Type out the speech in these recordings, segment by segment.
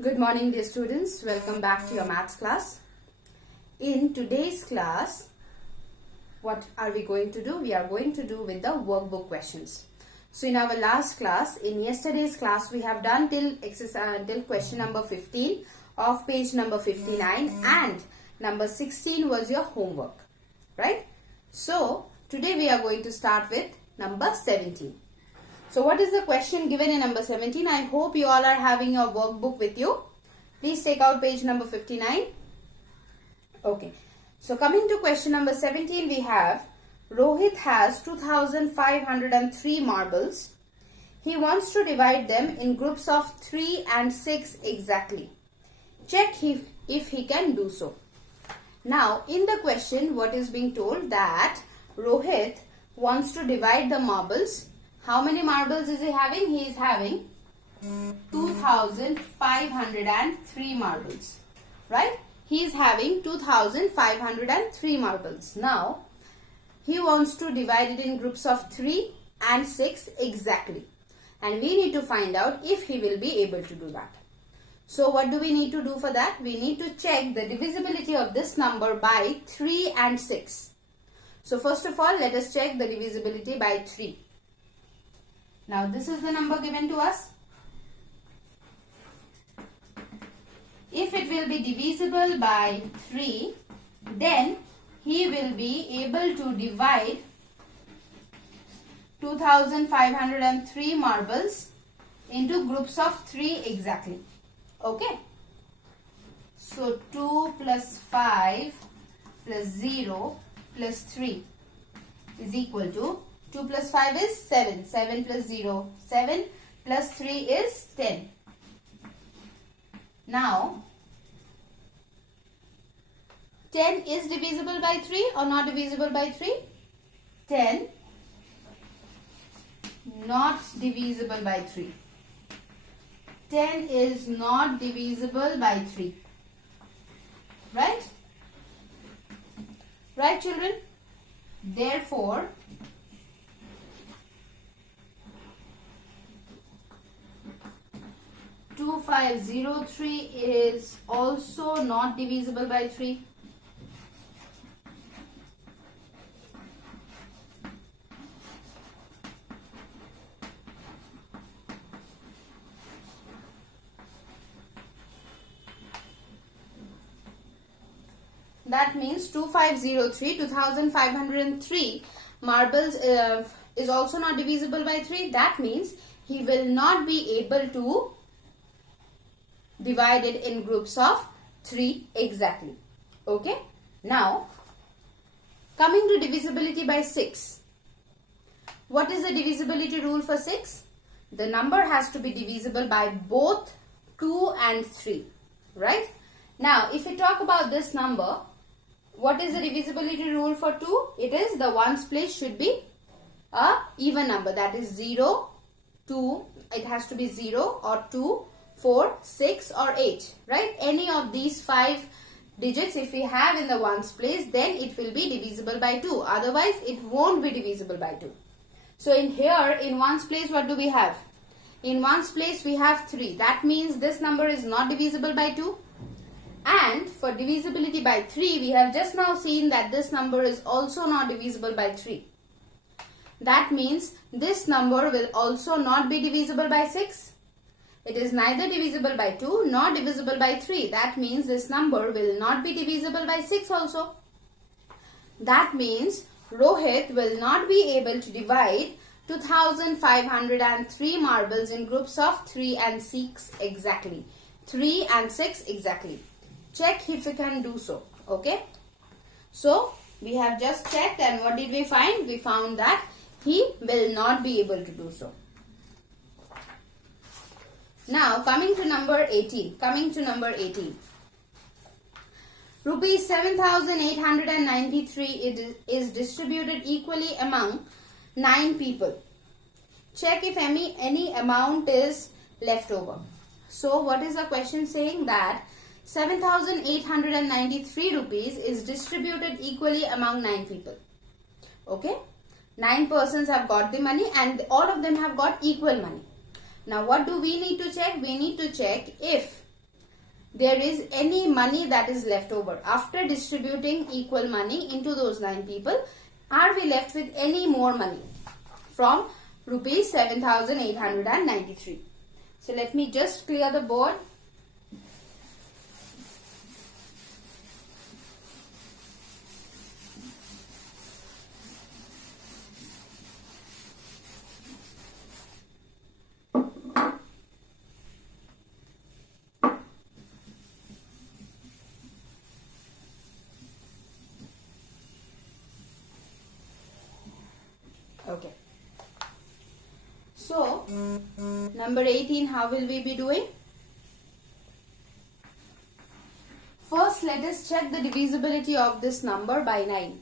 Good morning, dear students. Welcome back to your maths class. In today's class, what are we going to do? We are going to do with the workbook questions. So in our last class, in yesterday's class, we have done till question number 15 of page number 59 and number 16 was your homework, right? So today we are going to start with number 17. So what is the question given in number 17? I hope you all are having your workbook with you. Please take out page number 59. Okay. So coming to question number 17, we have Rohit has 2503 marbles. He wants to divide them in groups of 3 and 6 exactly. Check if he can do so. Now in the question, what is being told that Rohit wants to divide the marbles. How many marbles is he having? He is having 2503 marbles, right? He is having 2503 marbles. Now, he wants to divide it in groups of 3 and 6 exactly. And we need to find out if he will be able to do that. So, what do we need to do for that? We need to check the divisibility of this number by 3 and 6. So, first of all, let us check the divisibility by 3. Now, this is the number given to us. If it will be divisible by 3, then he will be able to divide 2503 marbles into groups of 3 exactly. Okay. So, 2 plus 5 plus 0 plus 3 is equal to 2 plus 5 is 7. 7 plus 0, 7 plus 3 is 10. Now, 10 is divisible by 3 or not divisible by 3? 10 not divisible by 3. 10 is not divisible by 3. Right? Right, children? Therefore, 2503 is also not divisible by 3. That means 2503 marbles is also not divisible by 3. That means he will not be able to divide it in groups of 3 exactly. Okay. Now, coming to divisibility by 6. What is the divisibility rule for 6? The number has to be divisible by both 2 and 3. Right? Now, if we talk about this number, what is the divisibility rule for 2? It is the ones place should be a even number. That is 0, 2. It has to be 0 or 2. 4, 6 or 8, right? Any of these 5 digits if we have in the ones place, then it will be divisible by 2. Otherwise, it won't be divisible by 2. So, in here, in ones place, what do we have? In ones place, we have 3. That means this number is not divisible by 2. And for divisibility by 3, we have just now seen that this number is also not divisible by 3. That means this number will also not be divisible by 6. It is neither divisible by 2 nor divisible by 3. That means this number will not be divisible by 6 also. That means Rohit will not be able to divide 2503 marbles in groups of 3 and 6 exactly. 3 and 6 exactly. Check if we can do so. Okay. So, we have just checked and what did we find? We found that he will not be able to do so. Now, coming to number 18. Rupees 7,893 is distributed equally among 9 people. Check if any amount is left over. So, what is the question saying? That 7,893 rupees is distributed equally among 9 people. Okay. 9 persons have got the money and all of them have got equal money. Now what do we need to check? We need to check if there is any money that is left over. After distributing equal money into those 9 people, are we left with any more money from rupees 7,893? So let me just clear the board. Okay. So, number 18, how will we be doing? First, let us check the divisibility of this number by 9.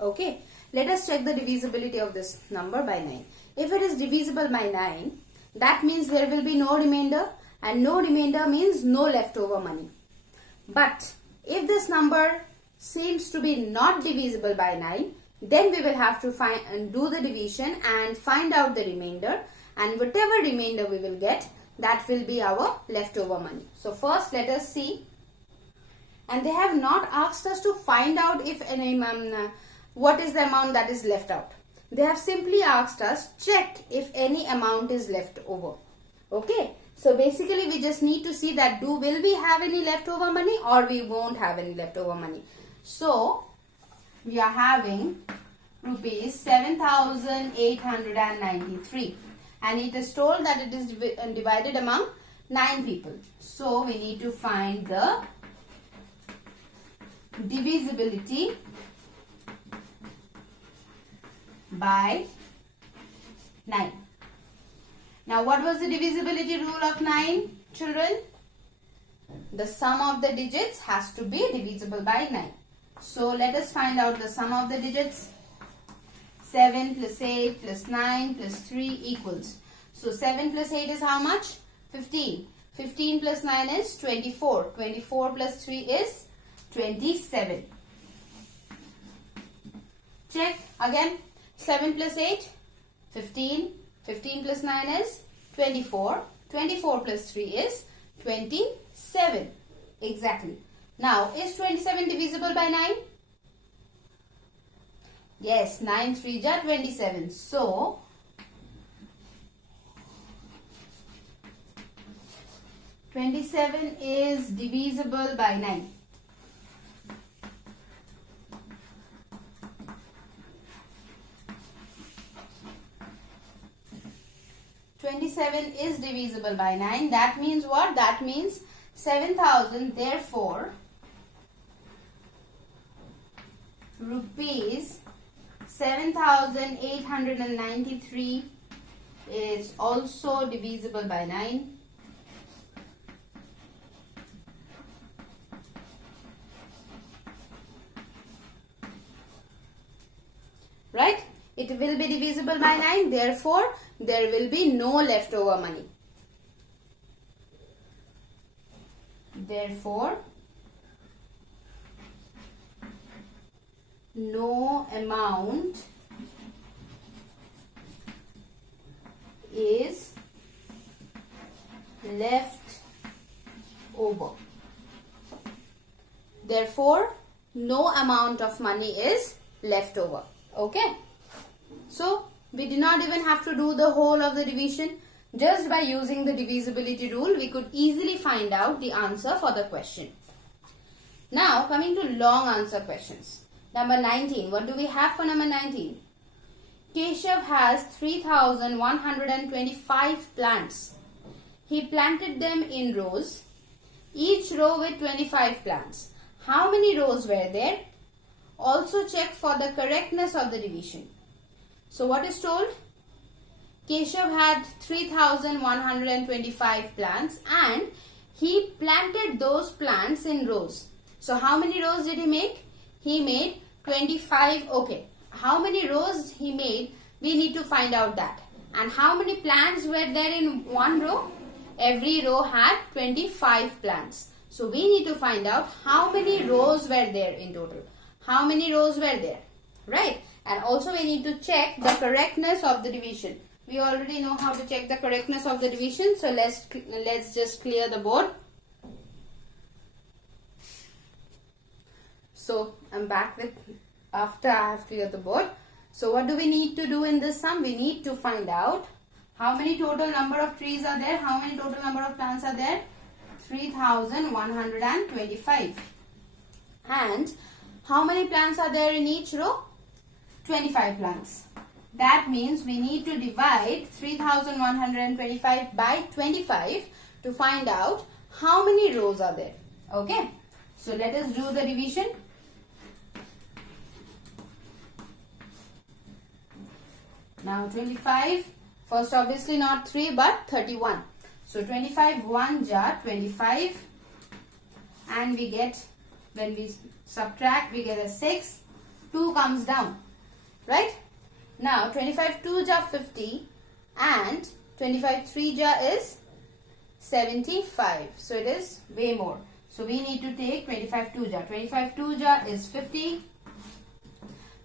Okay. Let us check the divisibility of this number by 9. If it is divisible by 9, that means there will be no remainder, and no remainder means no leftover money. But if this number seems to be not divisible by 9, then we will have to do the division and find out the remainder, and whatever remainder we will get, that will be our leftover money. So first let us see, and they have not asked us to find out if any what is the amount that is left out. They have simply asked us check if any amount is left over. Okay, so basically we just need to see that will we have any leftover money or we won't have any leftover money. So we are having rupees 7,893, and it is told that it is divided among 9 people. So we need to find the divisibility by 9. Now what was the divisibility rule of 9, children? The sum of the digits has to be divisible by 9. So let us find out the sum of the digits. 7 plus 8 plus 9 plus 3 equals. So 7 plus 8 is how much? 15. 15 plus 9 is 24. 24 plus 3 is 27. Check again. 7 plus 8, 15. 15 plus 9 is 24. 24 plus 3 is 27. Exactly. Now, is 27 divisible by 9? Yes, 9 3 ja 27. So, (27) is divisible by 9. (27) is divisible by 9. That means what? That means 7,000. Therefore, rupees 7,893 is also divisible by 9. Right? It will be divisible by 9. Therefore, there will be no leftover money. Therefore, no amount is left over. Therefore, no amount of money is left over. Okay. So, we did not even have to do the whole of the division. Just by using the divisibility rule, we could easily find out the answer for the question. Now, coming to long answer questions. Number 19. What do we have for number 19? Keshav has 3,125 plants. He planted them in rows, each row with 25 plants. How many rows were there? Also check for the correctness of the division. So what is told? Keshav had 3,125 plants and he planted those plants in rows. So how many rows did he make? He made 25. Okay. How many rows he made? We need to find out that. And how many plants were there in one row? Every row had 25 plants. So we need to find out how many rows were there in total. How many rows were there? Right? And also we need to check the correctness of the division. We already know how to check the correctness of the division. So let's just clear the board. So I'm back with after I have cleared the board. So what do we need to do in this sum? We need to find out how many total number of trees are there, how many total number of plants are there. 3125. And how many plants are there in each row? 25 plants. That means we need to divide 3125 by 25 to find out how many rows are there. Okay. So let us do the division. Now 25. First obviously not 3 but 31. So 25 1 jar 25, and we get, when we subtract, we get a 6. 2 comes down, right? Now 25 2 jar 50 and 25 3 jar is 75. So it is way more. So we need to take 25 2 jar. 25 2 jar is 50.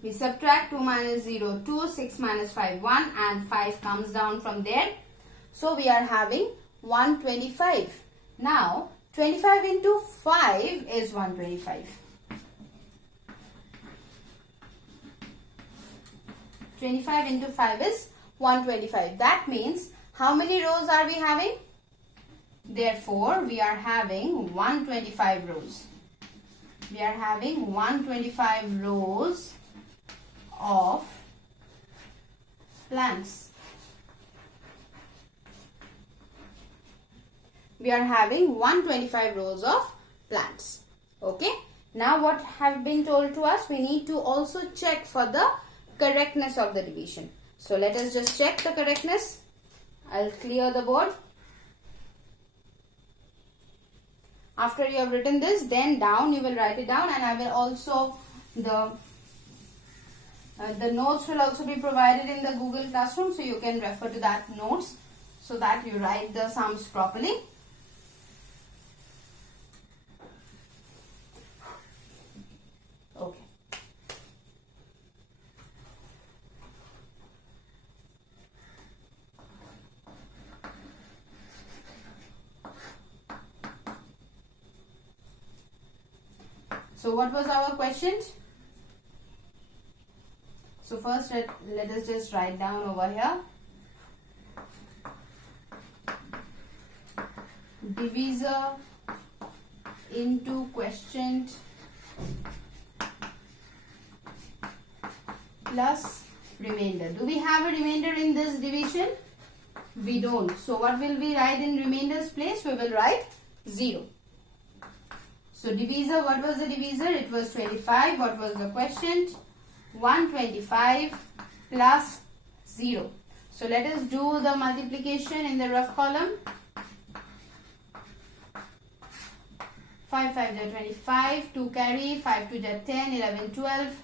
We subtract 2 minus 0 2, 6 minus 5 1, and 5 comes down from there. So we are having 125. Now 25 into 5 is 125. 25 into 5 is 125. That means how many rows are we having? Therefore, we are having 125 rows. We are having 125 rows of plants. We are having 125 rows of plants. Okay. Now what have been told to us? We need to also check for the correctness of the division. So let us just check the correctness. I'll clear the board. After you have written this, then down you will write it down, and I will also, the notes will also be provided in the Google Classroom, so you can refer to that notes so that you write the sums properly. Okay. So what was our question? So first let us just write down over here. Divisor into quotient plus remainder. Do we have a remainder in this division? We don't. So what will we write in remainder's place? We will write 0. So divisor, what was the divisor? It was 25. What was the quotient? 125 plus 0. So let us do the multiplication in the rough column. 5 5 are 25, 2 carry, 5 2 are 10, 11 12,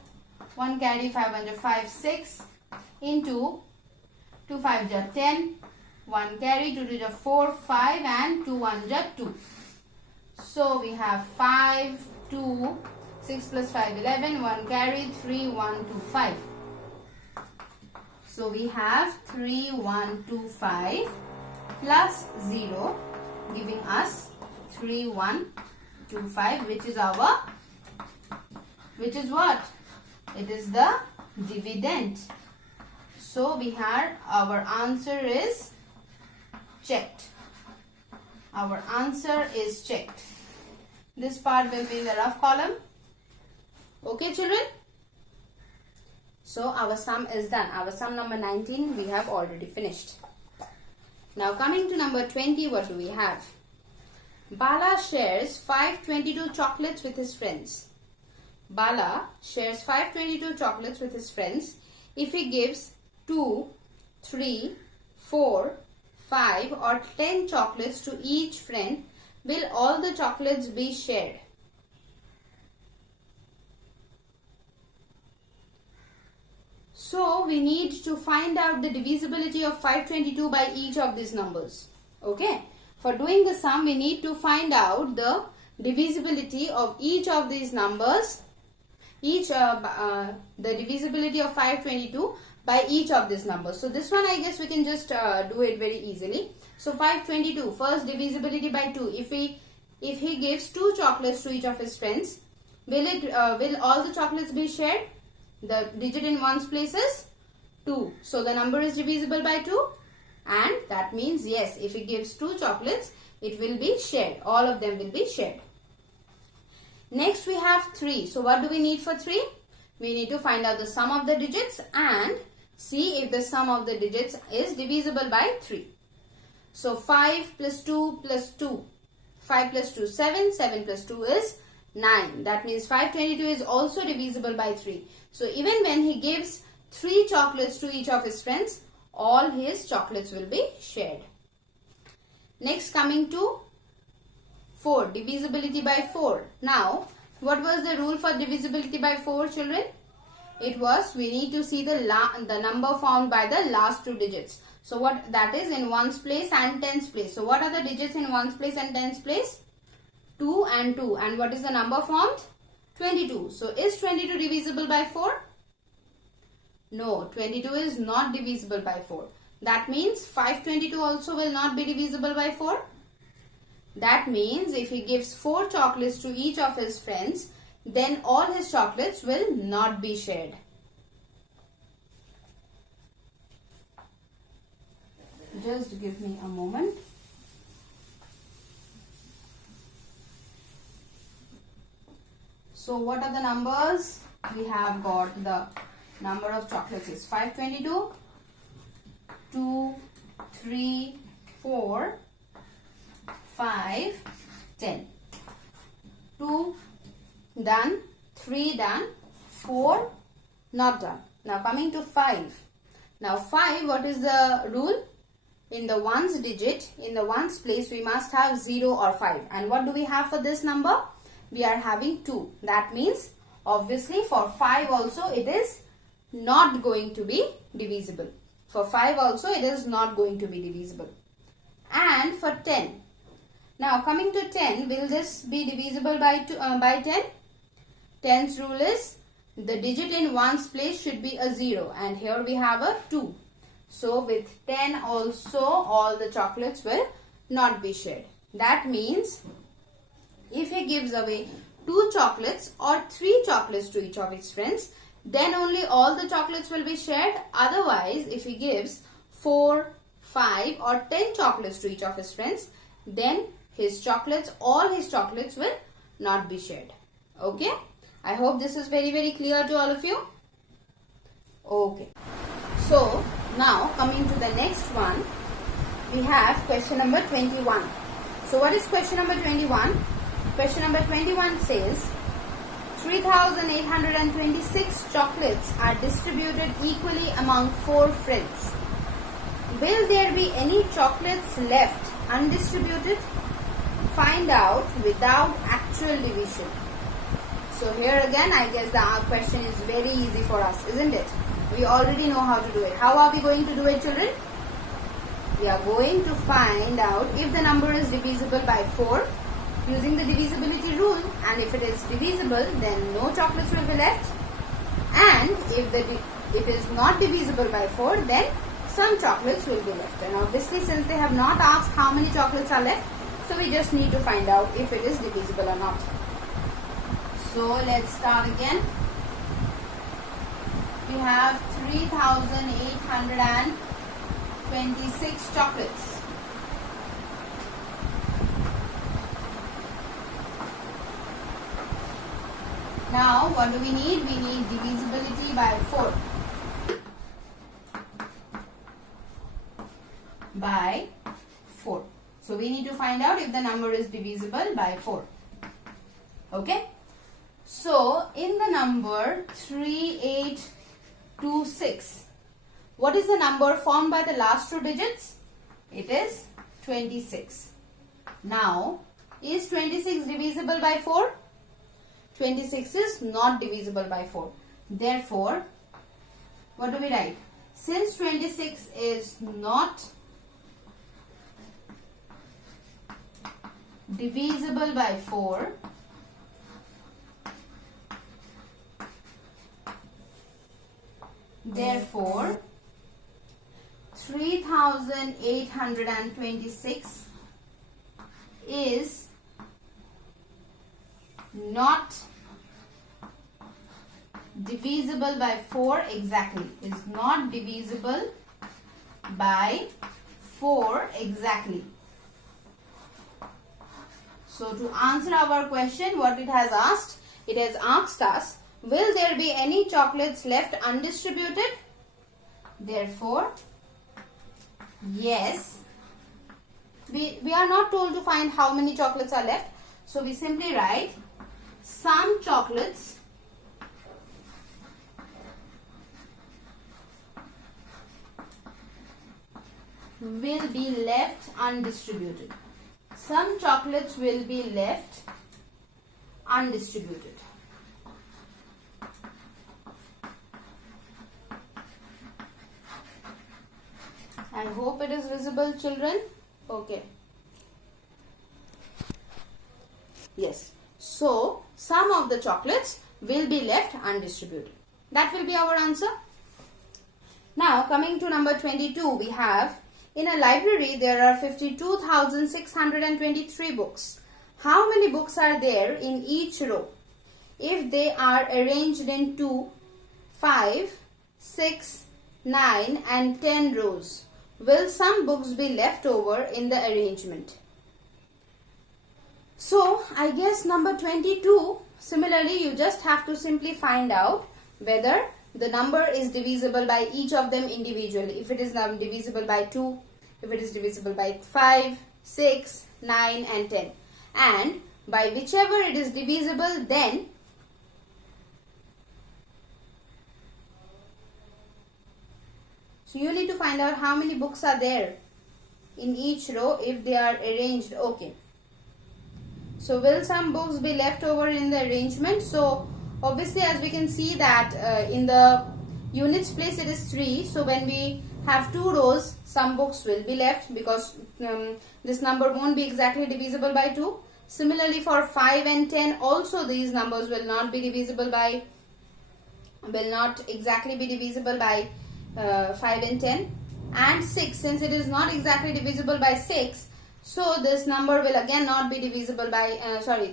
1 carry, 5 1 are 5 6, into 2 5 are 10, 1 carry, 2 2 are 4 5, and 2 1 are 2. So we have 5 2, 6 plus 5 11, 1 carry, 3 1 2 5. So we have 3 1 2 5 plus 0 giving us 3 1 2 5, which is our, which is what? It is the dividend. So we had, our answer is checked. Our answer is checked. This part will be in the rough column. Okay, children? So our sum is done. Our sum number 19 we have already finished. Now coming to number 20, what do we have? Bala shares 522 chocolates with his friends. Bala shares 522 chocolates with his friends. If he gives 2, 3, 4, 5 or 10 chocolates to each friend, will all the chocolates be shared? So we need to find out the divisibility of 522 by each of these numbers. Okay. For doing the sum, we need to find out the divisibility of each of these numbers, the divisibility of 522 by each of these numbers. So this one I guess we can just do it very easily. So 522, first divisibility by 2. If he gives 2 chocolates to each of his friends, Will all the chocolates be shared? The digit in ones place is 2. So the number is divisible by 2. And that means yes, if it gives 2 chocolates, it will be shared. All of them will be shared. Next we have 3. So what do we need for 3? We need to find out the sum of the digits and see if the sum of the digits is divisible by 3. So 5 plus 2 plus 2. 5 plus 2 7. 7 plus 2 is 9. That means 522 is also divisible by 3. So even when he gives 3 chocolates to each of his friends, all his chocolates will be shared. Next, coming to 4. Divisibility by 4. Now, what was the rule for divisibility by 4, children? It was, we need to see the number formed by the last 2 digits. So what that is in ones place and tens place. So what are the digits in ones place and tens place? 2 and 2. And what is the number formed? 22. So is 22 divisible by 4? No, 22 is not divisible by 4. That means 522 also will not be divisible by 4. That means if he gives 4 chocolates to each of his friends, then all his chocolates will not be shared. Just give me a moment. So what are the numbers? We have got the number of chocolates is 522, 2, 3, 4, 5, 10. 2 done, 3 done, 4 not done. Now coming to 5. Now 5, what is the rule? In the ones digit, in the ones place, we must have 0 or 5. And what do we have for this number? We are having 2. That means obviously for 5 also it is not going to be divisible. For 5 also it is not going to be divisible. And for 10. Now coming to 10, will this be divisible by 10? 10's rule is the digit in ones place should be a 0. And here we have a 2. So with 10 also all the chocolates will not be shared. That means if he gives away 2 chocolates or 3 chocolates to each of his friends, then only all the chocolates will be shared. Otherwise, if he gives 4, 5 or 10 chocolates to each of his friends, then his chocolates, all his chocolates will not be shared. Okay? I hope this is very clear to all of you. Okay. So, now coming to the next one, we have question number 21. So what is question number 21? Question number 21 says 3,826 chocolates are distributed equally among 4 friends. Will there be any chocolates left undistributed? Find out without actual division. So here again, I guess the question is very easy for us, isn't it? We already know how to do it. How are we going to do it, children? We are going to find out if the number is divisible by 4 using the divisibility rule, and if it is divisible, then no chocolates will be left. And if it is not divisible by 4, then some chocolates will be left. And obviously, since they have not asked how many chocolates are left, so we just need to find out if it is divisible or not. So let's start again. We have 3,826 chocolates. Now what do we need? We need divisibility by 4. By 4. So we need to find out if the number is divisible by 4. Okay. So in the number 3826, what is the number formed by the last 2 digits? It is 26. Now, is 26 divisible by 4? 26 is not divisible by 4. Therefore, what do we write? Since 26 is not divisible by 4, therefore 3,826 is not divisible by 4 exactly. Is not divisible by 4 exactly. So to answer our question, what it has asked? It has asked us, will there be any chocolates left undistributed? Therefore, yes. We are not told to find how many chocolates are left. So we simply write some chocolates will be left undistributed. Some chocolates will be left undistributed. I hope it is visible, children. Okay. Yes. So, some of the chocolates will be left undistributed. That will be our answer. Now, coming to number 22, we have, in a library, there are 52,623 books. How many books are there in each row? If they are arranged in 2, 5, 6, 9 and 10 rows, will some books be left over in the arrangement? So, I guess number 22, similarly, you just have to simply find out whether the number is divisible by each of them individually. If it is now divisible by 2, if it is divisible by 5, 6, 9 and 10. And by whichever it is divisible, then so you need to find out how many books are there in each row if they are arranged. Okay. So will some books be left over in the arrangement? So obviously, as we can see that in the units place it is 3. So when we have 2 rows, some books will be left because this number won't be exactly divisible by 2. Similarly for 5 and 10 also these numbers will not be divisible by, will not exactly be divisible by 5 and 10. And 6, since it is not exactly divisible by 6, so this number will again not be divisible by,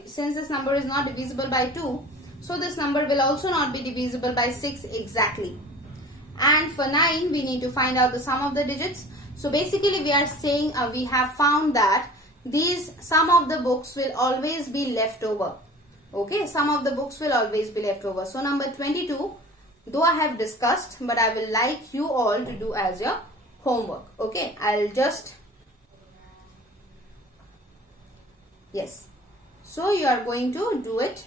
since this number is not divisible by 2, so this number will also not be divisible by 6 exactly. And for 9, we need to find out the sum of the digits. So basically we are saying we have found that some of the books will always be left over. Okay, some of the books will always be left over. So number 22, though I have discussed, but I will like you all to do as your homework. Okay, I'll just, yes. So you are going to do it.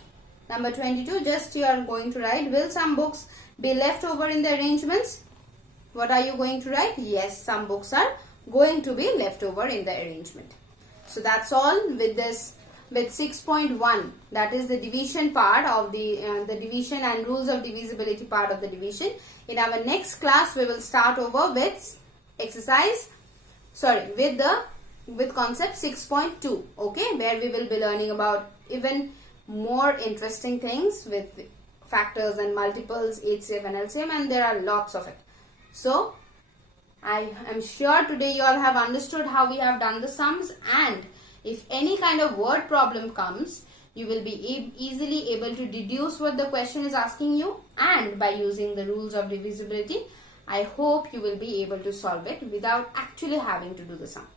Number 22, just you are going to write, will some books be left over in the arrangements? What are you going to write? Yes, some books are going to be left over in the arrangement. So that's all with this, with 6.1, that is the division part of the division and rules of divisibility part of the division. In our next class, we will start over with with concept 6.2, okay, where we will be learning about even more interesting things with factors and multiples, HCF and LCM, and there are lots of it. So I am sure today you all have understood how we have done the sums, and if any kind of word problem comes, you will be easily able to deduce what the question is asking you, and by using the rules of divisibility, I hope you will be able to solve it without actually having to do the sum.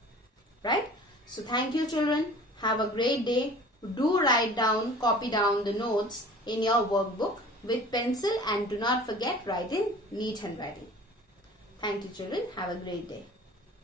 Right? So thank you, children. Have a great day. Do write down, copy down the notes in your workbook with pencil, and do not forget, write in neat handwriting. Thank you, children. Have a great day.